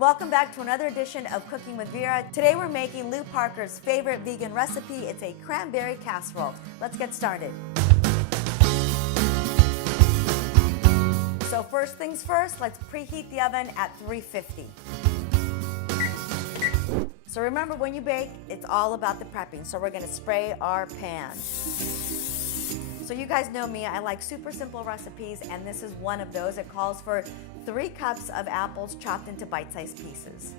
Welcome back to another edition of Cooking with Vera. Today we're making Lou Parker's favorite vegan recipe. It's a cranberry casserole. Let's get started. So first things first, let's preheat the oven at 350. So remember, when you bake, it's all about the prepping. So we're gonna spray our pan. So you guys know me, I like super simple recipes, and this is one of those. It calls for 3 cups of apples chopped into bite-sized pieces.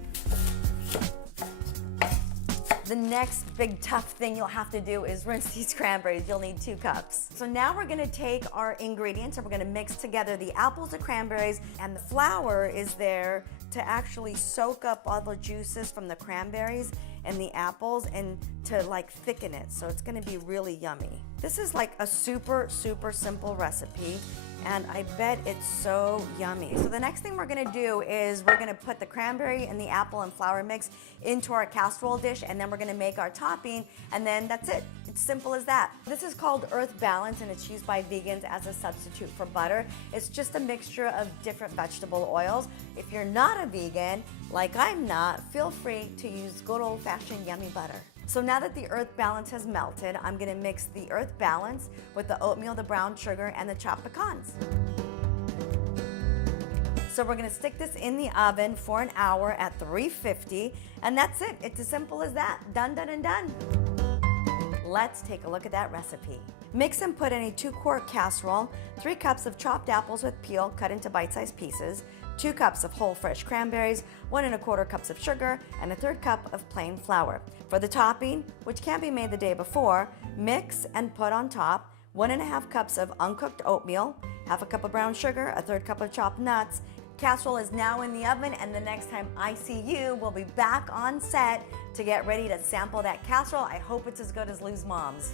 The next big tough thing you'll have to do is rinse these cranberries. You'll need 2 cups. So now we're gonna take our ingredients and we're gonna mix together the apples, the cranberries, and the flour is there to actually soak up all the juices from the cranberries and the apples and to like thicken it. So it's gonna be really yummy. This is like a super simple recipe, and I bet it's so yummy. So the next thing we're gonna do is we're gonna put the cranberry and the apple and flour mix into our casserole dish, and then we're gonna make our topping, and then that's it. It's simple as that. This is called Earth Balance, and it's used by vegans as a substitute for butter. It's just a mixture of different vegetable oils. If you're not a vegan, like I'm not, feel free to use good old-fashioned yummy butter. So now that the Earth Balance has melted, I'm gonna mix the Earth Balance with the oatmeal, the brown sugar, and the chopped pecans. So we're gonna stick this in the oven for an hour at 350, and that's it. It's as simple as that. Done, done, and done. Let's take a look at that recipe. Mix and put in a 2-quart casserole 3 cups of chopped apples with peel cut into bite-sized pieces, 2 cups of whole fresh cranberries, 1 1/4 cups of sugar, and 1/3 cup of plain flour. For the topping, which can be made the day before, mix and put on top 1 1/2 cups of uncooked oatmeal, 1/2 cup of brown sugar, 1/3 cup of chopped nuts. Casserole is now in the oven, and the next time I see you, we'll be back on set to get ready to sample that casserole. I hope it's as good as Lou's mom's.